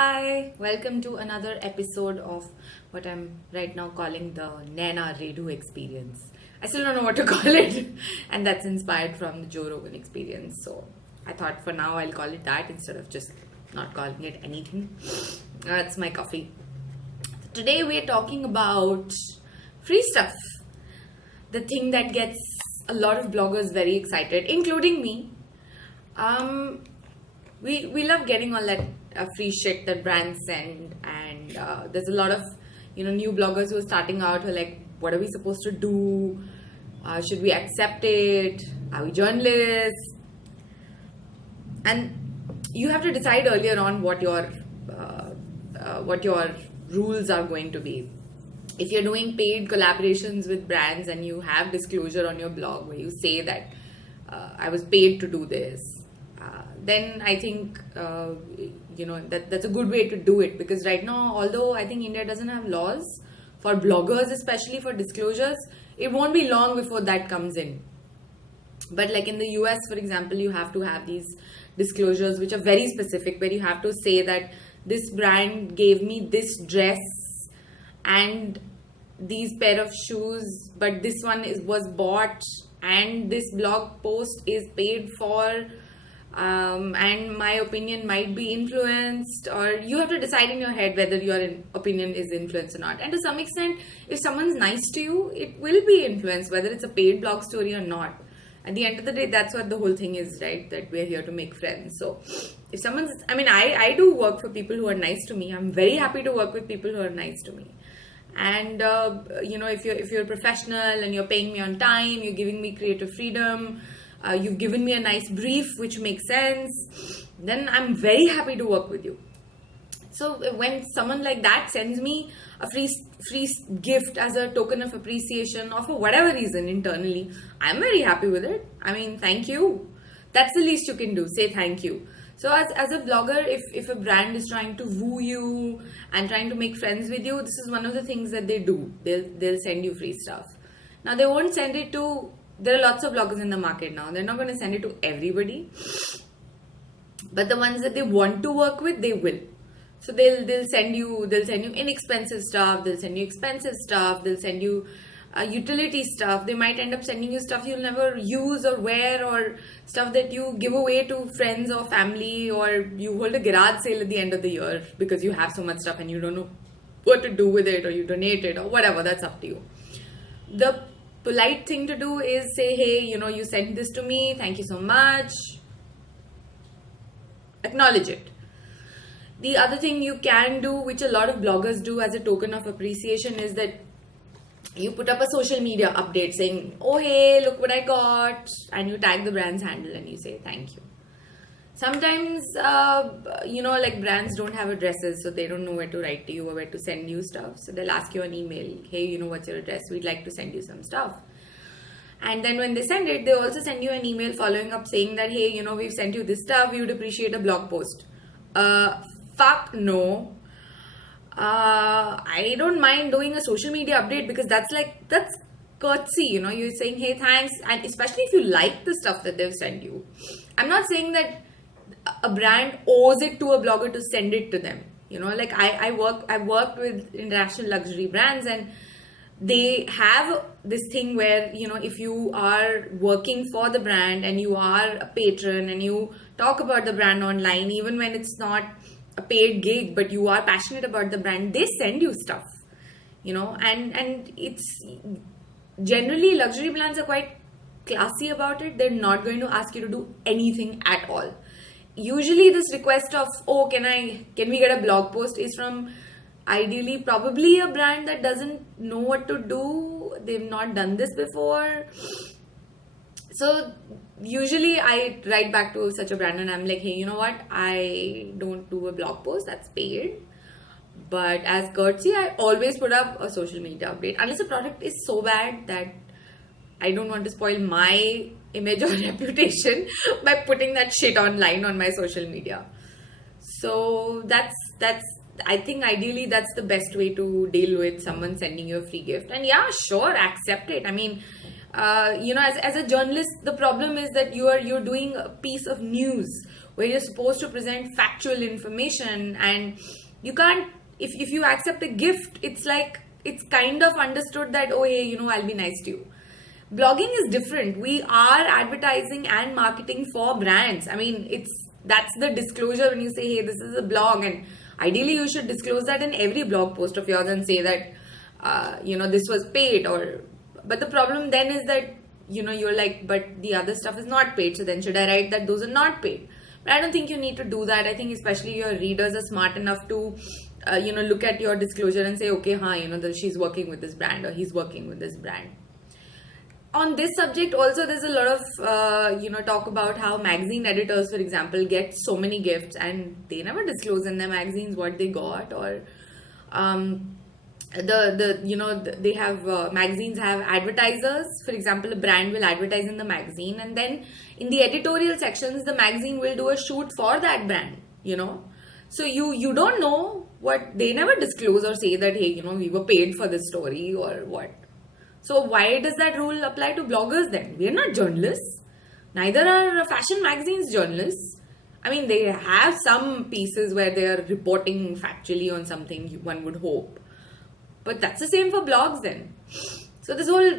Hi, welcome to another episode of what I'm right now calling the Naina Redhu experience. I still don't know what to call it, and that's inspired from the Joe Rogan experience. So I thought for now I'll call it that instead of just not calling it anything. That's my coffee. Today we're talking about free stuff, the thing that gets a lot of bloggers very excited, including me. We love getting all that free shit that brands send, and there's a lot of new bloggers who are starting out who are like, what are we supposed to do? Should we accept it? Are we journalists? And you have to decide earlier on what your rules are going to be. If you're doing paid collaborations with brands and you have disclosure on your blog where you say that I was paid to do this, then I think that's a good way to do it, because right now, although I think India doesn't have laws for bloggers, especially for disclosures, it won't be long before that comes in. But like in the US, for example, you have to have these disclosures which are very specific, where you have to say that this brand gave me this dress and these pair of shoes, but this one was bought and this blog post is paid for, and my opinion might be influenced, or you have to decide in your head whether your opinion is influenced or not. And to some extent, if someone's nice to you, it will be influenced, whether it's a paid blog story or not. At the end of the day, that's what the whole thing is, right? That we're here to make friends. So if someone's, I do work for people who are nice to me. I'm very happy to work with people who are nice to me. And if you're a professional and you're paying me on time, you're giving me creative freedom, you've given me a nice brief which makes sense, then I'm very happy to work with you. So when someone like that sends me a free gift as a token of appreciation, or for whatever reason internally, I'm very happy with it. Thank you. That's the least you can do. Say thank you. So as a blogger, if a brand is trying to woo you and trying to make friends with you, this is one of the things that they do. They'll send you free stuff. Now they won't send it to, there are lots of bloggers in the market now. They're not going to send it to everybody, but the ones that they want to work with, they will. So they'll send you inexpensive stuff, they'll send you expensive stuff, they'll send you utility stuff. They might end up sending you stuff you'll never use or wear, or stuff that you give away to friends or family, or you hold a garage sale at the end of the year because you have so much stuff and you don't know what to do with it, or you donate it or whatever. That's up to you. The polite thing to do is say, hey, you sent this to me, thank you so much. Acknowledge it. The other thing you can do, which a lot of bloggers do as a token of appreciation, is that you put up a social media update saying, oh hey, look what I got, and you tag the brand's handle and you say thank you. Sometimes like brands don't have addresses, so they don't know where to write to you or where to send you stuff, so they'll ask you an email, hey, what's your address, we'd like to send you some stuff. And then when they send it, they also send you an email following up saying that, hey, we've sent you this stuff, we would appreciate a blog post. Fuck no. I don't mind doing a social media update, because that's courtesy, you're saying, hey, thanks. And especially if you like the stuff that they've sent you. I'm not saying that a brand owes it to a blogger to send it to them. I've worked with international luxury brands, and they have this thing where, if you are working for the brand and you are a patron and you talk about the brand online, even when it's not a paid gig, but you are passionate about the brand, they send you stuff, and it's generally, luxury brands are quite classy about it. They're not going to ask you to do anything at all. Usually this request of, oh, can we get a blog post, is from ideally probably a brand that doesn't know what to do. They've not done this before. So usually I write back to such a brand and I'm like, hey, you know what? I don't do a blog post that's paid, but as courtesy, I always put up a social media update, unless the product is so bad that I don't want to spoil my image or reputation by putting that shit online on my social media. So that's I think ideally that's the best way to deal with someone sending you a free gift. And yeah, sure, accept it. As a journalist, the problem is that you're doing a piece of news where you're supposed to present factual information, and you can't, if you accept a gift, it's like, it's kind of understood that, oh hey, I'll be nice to you. Blogging is different. We are advertising and marketing for brands. I mean, that's the disclosure when you say, hey, this is a blog, and ideally you should disclose that in every blog post of yours and say that this was paid. But the problem then is that you're like, but the other stuff is not paid, so then should I write that those are not paid? But I don't think you need to do that. I think especially your readers are smart enough to look at your disclosure and say, okay, she's working with this brand or he's working with this brand. On this subject also, there's a lot of talk about how magazine editors, for example, get so many gifts and they never disclose in their magazines what they got, or they have magazines have advertisers. For example, a brand will advertise in the magazine, and then in the editorial sections the magazine will do a shoot for that brand, so you don't know what, they never disclose or say that, hey, we were paid for this story or what. So why does that rule apply to bloggers then? We are not journalists. Neither are fashion magazines journalists. I mean, they have some pieces where they are reporting factually on something, one would hope. But that's the same for blogs then. So this whole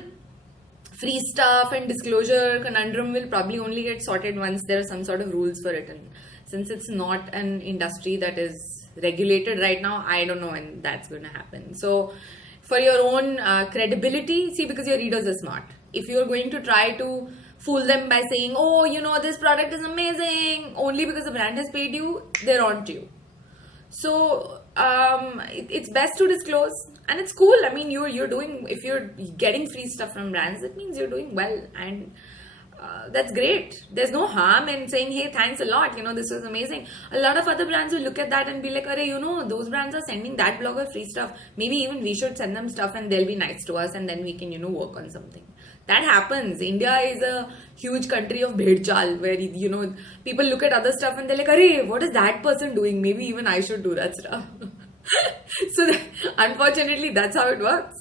free stuff and disclosure conundrum will probably only get sorted once there are some sort of rules for it. And since it's not an industry that is regulated right now, I don't know when that's going to happen. So for your own credibility, see, because your readers are smart. If you're going to try to fool them by saying, oh, this product is amazing, only because the brand has paid you, they're on to you. So it's best to disclose, and it's cool. I mean, you're doing, if you're getting free stuff from brands, it means you're doing well, and that's great. There's no harm in saying, hey, thanks a lot, this was amazing. A lot of other brands will look at that and be like, arey, those brands are sending that blogger free stuff. Maybe even we should send them stuff and they'll be nice to us, and then we can, work on something. That happens. India is a huge country of bhed chal, where, people look at other stuff and they're like, arey, what is that person doing? Maybe even I should do that stuff. So unfortunately, that's how it works.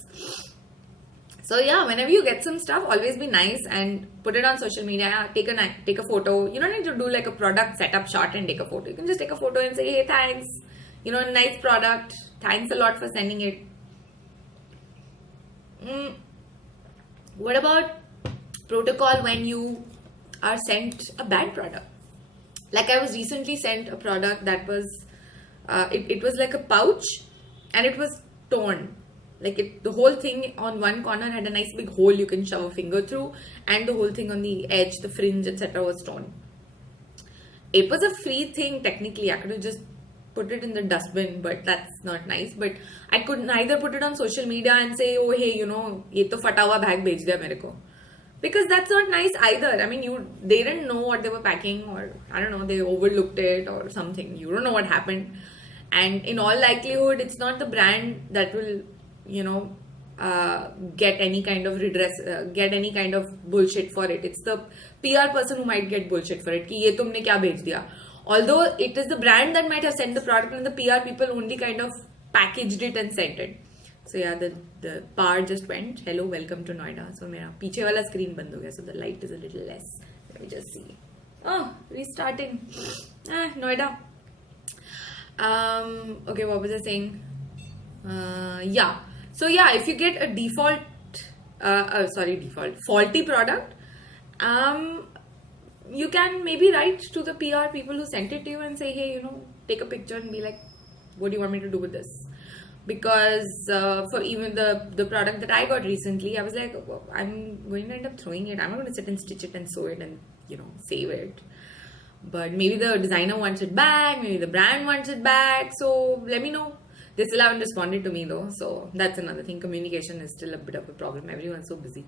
So yeah, whenever you get some stuff, always be nice and put it on social media. Take a photo. You don't need to do like a product setup shot and take a photo. You can just take a photo and say, hey, thanks. Nice product. Thanks a lot for sending it. What about protocol when you are sent a bad product? Like I was recently sent a product that was, it was like a pouch and it was torn. Like the whole thing on one corner had a nice big hole you can shove a finger through, and the whole thing on the edge, the fringe, etc. was torn. It was a free thing technically. I could have just put it in the dustbin, but that's not nice. But I could neither put it on social media and say, oh hey, ye to fata hua bag bhej diya mere ko. Because that's not nice either. I mean, they didn't know what they were packing, or I don't know, they overlooked it or something. You don't know what happened. And in all likelihood, it's not the brand that will get any kind of redress, get any kind of bullshit for it. It's the PR person who might get bullshit for it. Ki ye tumne kya bhej diya? Although it is the brand that might have sent the product, and the PR people only kind of packaged it and sent it. So yeah, the power just went. Hello, welcome to Noida. So mera piche wala screen band ho gaya, so the light is a little less. Let me just see. Oh, restarting. Noida. Okay, what was I saying? Yeah. So yeah, if you get a faulty product, you can maybe write to the PR people who sent it to you and say, hey, take a picture and be like, what do you want me to do with this? Because for even the product that I got recently, I was like, I'm going to end up throwing it. I'm not going to sit and stitch it and sew it and, save it. But maybe the designer wants it back, maybe the brand wants it back. So let me know. They still haven't responded to me though. So that's another thing. Communication is still a bit of a problem. Everyone's so busy.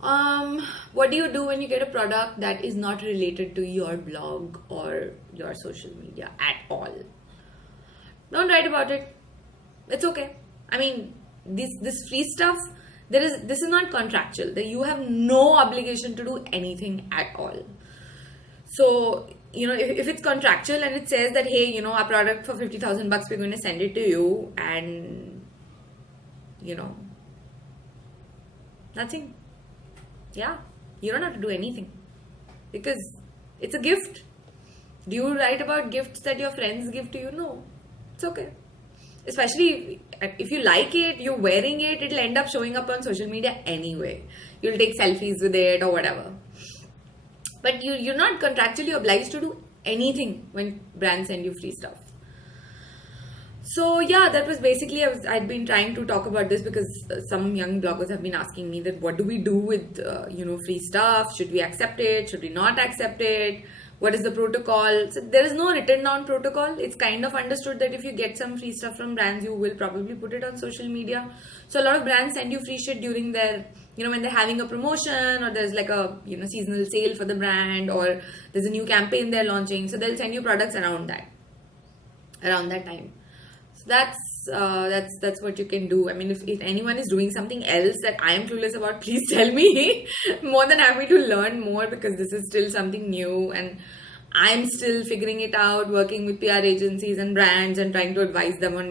What do you do when you get a product that is not related to your blog or your social media at all? Don't write about it. It's okay. I mean, this free stuff, this is not contractual. You have no obligation to do anything at all. So, if it's contractual and it says that, hey, our product for 50,000 bucks, we're going to send it to you, and, nothing. Yeah, you don't have to do anything, because It's a gift. Do you write about gifts that your friends give to you? No. It's okay. Especially if you like it, you're wearing it, it'll end up showing up on social media anyway. You'll take selfies with it or whatever. But you're not contractually obliged to do anything when brands send you free stuff. So yeah, that was basically, I'd been trying to talk about this because some young bloggers have been asking me that what do we do with free stuff? Should we accept it? Should we not accept it? What is the protocol? So there is no written down protocol. It's kind of understood that if you get some free stuff from brands, you will probably put it on social media. So a lot of brands send you free shit during their, when they're having a promotion, or there's like a seasonal sale for the brand, or there's a new campaign they're launching. So they'll send you products around that time. So that's what you can do. I mean, if anyone is doing something else that I am clueless about, please tell me. More than happy to learn more, because this is still something new and I'm still figuring it out, working with PR agencies and brands and trying to advise them on,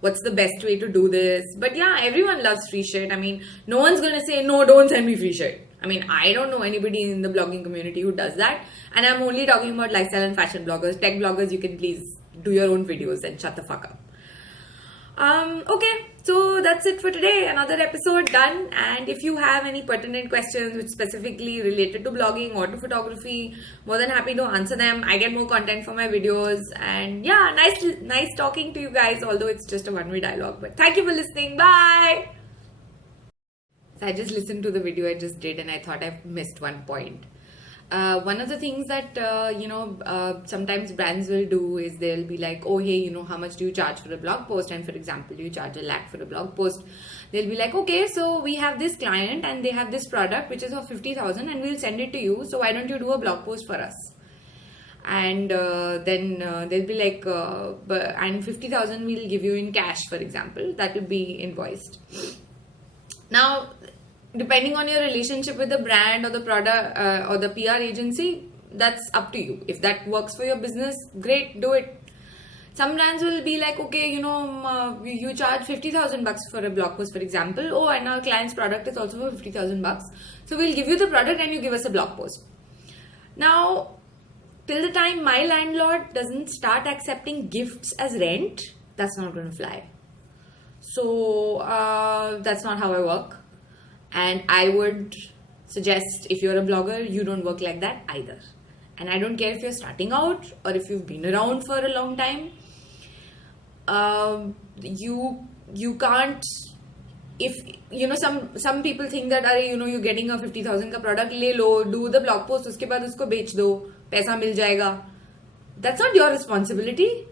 what's the best way to do this. But yeah, everyone loves free shit. I mean, no one's going to say, no, don't send me free shit. I mean, I don't know anybody in the blogging community who does that. And I'm only talking about lifestyle and fashion bloggers. Tech bloggers, you can please do your own videos and shut the fuck up. Okay, so that's it for today. Another episode done. And if you have any pertinent questions which specifically related to blogging or to photography, more than happy to answer them. I get more content for my videos. And yeah, nice talking to you guys, although it's just a one-way dialogue. But thank you for listening. Bye! So I just listened to the video I just did and I thought I missed one point. One of the things that, sometimes brands will do is they'll be like, oh, hey, how much do you charge for a blog post? And for example, you charge $1 lakh for a blog post. They'll be like, okay, so we have this client and they have this product which is of 50,000 and we'll send it to you. So why don't you do a blog post for us? And then they'll be like, and 50,000 we'll give you in cash, for example. That will be invoiced. Now, depending on your relationship with the brand or the product or the PR agency, that's up to you. If that works for your business, great, do it. Some brands will be like, okay, you charge 50,000 bucks for a blog post, for example. Oh, and our client's product is also for 50,000 bucks. So we'll give you the product and you give us a blog post. Now, till the time my landlord doesn't start accepting gifts as rent, that's not going to fly. So that's not how I work. And I would suggest, if you're a blogger, you don't work like that either. And I don't care if you're starting out or if you've been around for a long time. You can't, if, some people think that, you're getting a 50,000 ka product, le lo, do the blog post, uske baad usko bech do, paisa mil jayega. That's not your responsibility.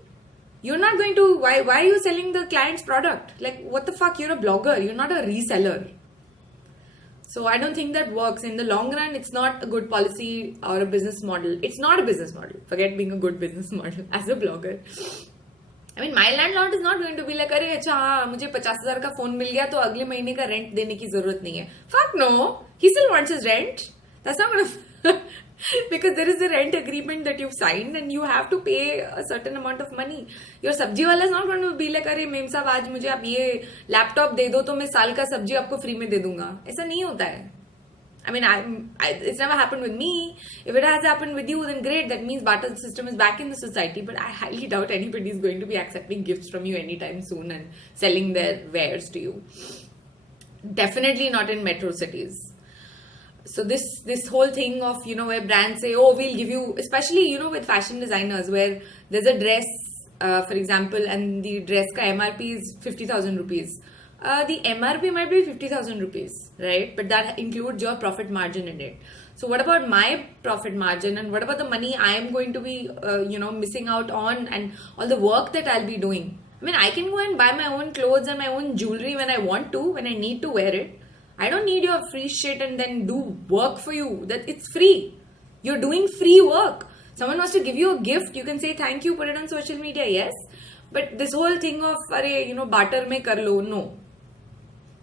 You're not going to, why are you selling the client's product? Like, what the fuck, you're a blogger, you're not a reseller. So I don't think that works. In the long run, it's not a good policy or a business model. It's not a business model. Forget being a good business model as a blogger. I mean, my landlord is not going to be like, अरे अच्छा हाँ मुझे 50,000 का phone मिल गया तो अगले महीने का रेंट देने की जरूरत नहीं है. Fuck no. He still wants his rent. That's not gonna because there is a rent agreement that you've signed and you have to pay a certain amount of money. Your sabji wala is not going to be like, अरे ma'am साहब आज मुझे आप ये laptop दे दो तो मैं साल का सब्जी आपको फ्री में दे दूंगा. ऐसा नहीं होता है. I mean, it's never happened with me. If it has happened with you, then great. That means barter system is back in the society. But I highly doubt anybody is going to be accepting gifts from you anytime soon and selling their wares to you. Definitely not in metro cities. So this whole thing of, where brands say, oh, we'll give you, especially, with fashion designers, where there's a dress, for example, and the dress ka MRP is 50,000 rupees. The MRP might be 50,000 rupees, right? But that includes your profit margin in it. So what about my profit margin, and what about the money I am going to be, missing out on, and all the work that I'll be doing? I mean, I can go and buy my own clothes and my own jewelry when I want to, when I need to wear it. I don't need your free shit and then do work for you. That it's free. You're doing free work. Someone wants to give you a gift, you can say thank you, put it on social media, yes. But this whole thing of, barter mein kar lo, no.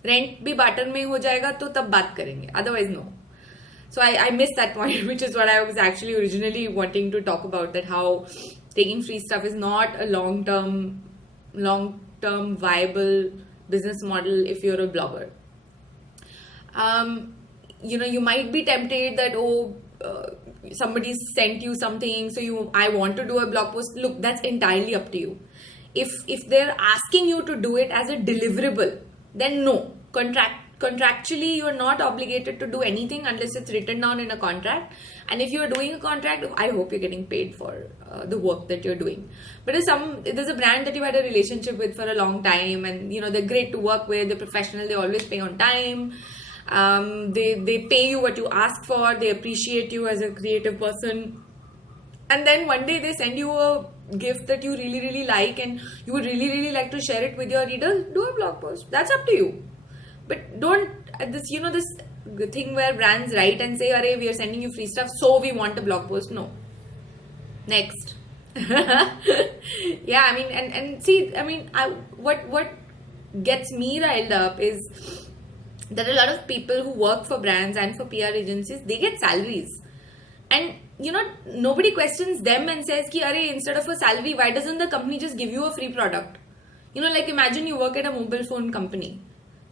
Rent bhi barter mein ho jayega to tab baat karenge. Otherwise, no. So I missed that point, which is what I was actually originally wanting to talk about, that how taking free stuff is not a long-term viable business model if you're a blogger. You might be tempted that, somebody sent you something, so I want to do a blog post. Look, that's entirely up to you. If they're asking you to do it as a deliverable, then no. Contractually, you're not obligated to do anything unless it's written down in a contract. And if you're doing a contract, I hope you're getting paid for the work that you're doing. But if there's a brand that you had a relationship with for a long time, and they're great to work with, they're professional, they always pay on time, they pay you what you ask for, they appreciate you as a creative person, and then one day they send you a gift that you really, really like, and you would really, really like to share it with your readers, do a blog post. That's up to you. But don't, this thing where brands write and say, "Arey, we are sending you free stuff, so we want a blog post." No. Next. Yeah, and see, what gets me riled up is that a lot of people who work for brands and for PR agencies, they get salaries. And, nobody questions them and says, ki, "Arey, instead of a salary, why doesn't the company just give you a free product?" Like imagine you work at a mobile phone company.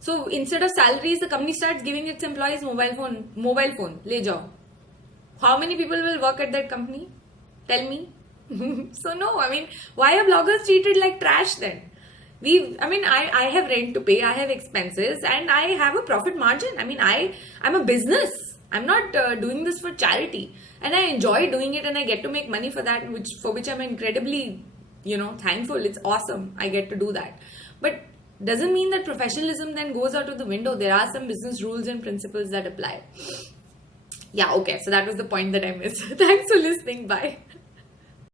So instead of salaries, the company starts giving its employees mobile phone, le jao. How many people will work at that company? Tell me. So no, why are bloggers treated like trash then? I have rent to pay, I have expenses, and I have a profit margin. I'm a business. I'm not doing this for charity. And I enjoy doing it, and I get to make money for that, for which I'm incredibly, thankful. It's awesome. I get to do that. But doesn't mean that professionalism then goes out of the window. There are some business rules and principles that apply. Yeah, okay. So that was the point that I missed. Thanks for listening. Bye.